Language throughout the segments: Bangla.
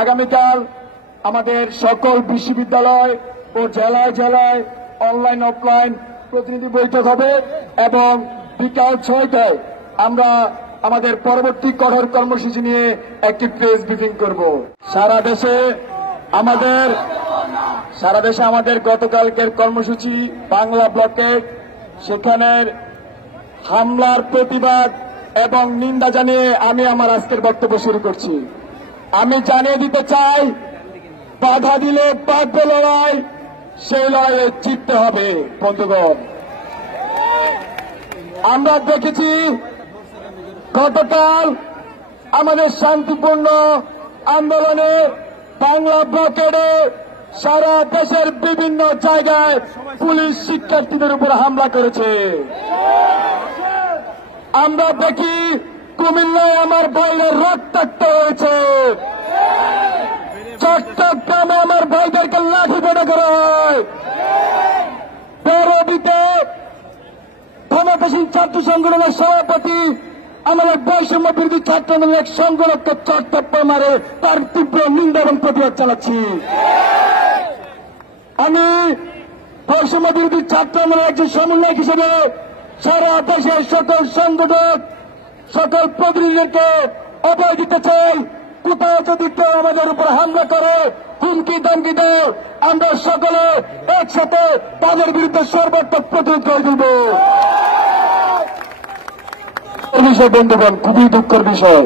আগামীকাল আমাদের সকল বিশ্ববিদ্যালয় ও জেলায় জেলায় অনলাইন অফলাইন প্রতিনিধি বৈঠক হবে এবং বিকাল 6টায় আমরা আমাদের পরবর্তী কঠোর কর্মসূচি নিয়ে একটি প্রেস ব্রিফিং করব। সারা দেশে আমাদের গতকালকের কর্মসূচি বাংলা ব্লকেট, সেখানের হামলার প্রতিবাদ এবং নিন্দা জানিয়ে আমি আমার আজকের বক্তব্য শুরু করছি। আমি জানিয়ে দিতে চাই, বাধা দিলে বাঁধবে লড়াই, সেই লড়াইয়ে জিততে হবে। বন্ধুগণ, আমরা দেখেছি গতকাল আমাদের শান্তিপূর্ণ আন্দোলনে বাংলা ব্লকেডে সারা দেশের বিভিন্ন জায়গায় পুলিশ শিক্ষার্থীদের উপর হামলা করেছে। আমরা দেখি কুমিল্লায় আমার ভাইদের রক্তাক্ত হয়েছে, চট্টগ্রামে আমার ভাইদেরকে লাঠি পেটা করা হয়, পেরোবিতে ক্ষমতাসীন ছাত্র সংগঠনের সভাপতি আমাদের বৈষম্য বিরোধী ছাত্র আন্দোলনের সংগঠনকে চট্টপ্পা মারে তার তীব্র নিন্দা এবং প্রতিবাদ চালাচ্ছি। আমি বৈষম্য বিরোধী ছাত্র আন্দোলনের একজন সমন্বয়ক হিসেবে সারা দেশের সকল সংগঠক, সকল প্রতিনিধিদেরকে অভয় দিতে চাই, কোথাও যদি কেউ আমাদের উপর হামলা করে, হুমকি ধমকি দেয়, আমরা সকলে একসাথে তাদের বিরুদ্ধে সর্বাত্মক প্রতিরোধ করে তুলব। বন্ধুগণ, খুবই দুঃখের বিষয়,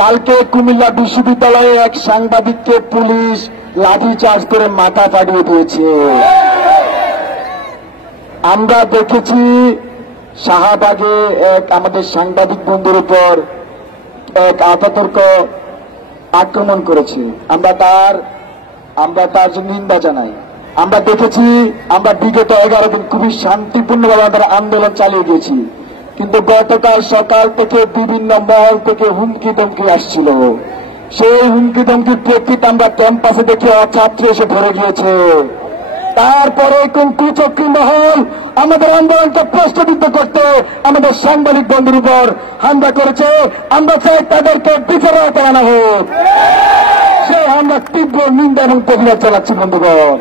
কালকে কুমিল্লা বিশ্ববিদ্যালয়ে এক সাংবাদিককে পুলিশ লাঠিচার্জ করে মাথা ফাটিয়ে দিয়েছে। আমরা দেখেছি শাহবাগে এক আমাদের সাংবাদিক বন্ধুর উপর এক আততায়ীর আক্রমণ করেছে। আমরা তার নিন্দা জানাই। আমরা দেখেছি, আমরা বিগত 11 দিন খুবই শান্তিপূর্ণভাবে আমাদের আন্দোলন চালিয়ে গিয়েছি, কিন্তু গতকাল সকাল থেকে বিভিন্ন মহল থেকে হুমকি ধমকি আসছিল। সেই হুমকি ধমকির প্রেক্ষিতে আমরা ক্যাম্পাসে দেখে ছাত্র এসে ভরে গিয়েছে। তারপরে কোন কুচক্রী মহল আমাদের আন্দোলনকে প্রশ্নবিদ্ধ করতে আমাদের সাংবাদিক বন্ধুর উপর হামলা করেছে। আমরা চাই তাদেরকে বিচারে আনা হোক। সে আমরা তীব্র নিন্দা এবং প্রতিবাদ চালাচ্ছি। বন্ধুগণ,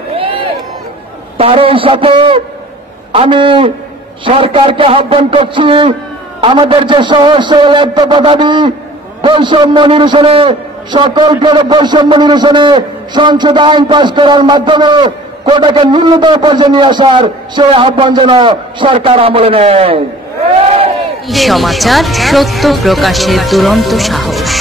তারই সাথে আমি সরকারকে আহ্বান করছি, আমাদের যে সহজ সরল দাবি বৈষম্য নিরসনে, সকল গ্রেডে বৈষম্য নিরসনে সংসদ আইন পাস করার মাধ্যমে কোটাকে ন্যূনতম পর্যায়ে নিয়ে আসার সেই আহ্বান যেন সরকার আমলে নেয়। সমাচার সত্য প্রকাশের দুরন্ত সাহস।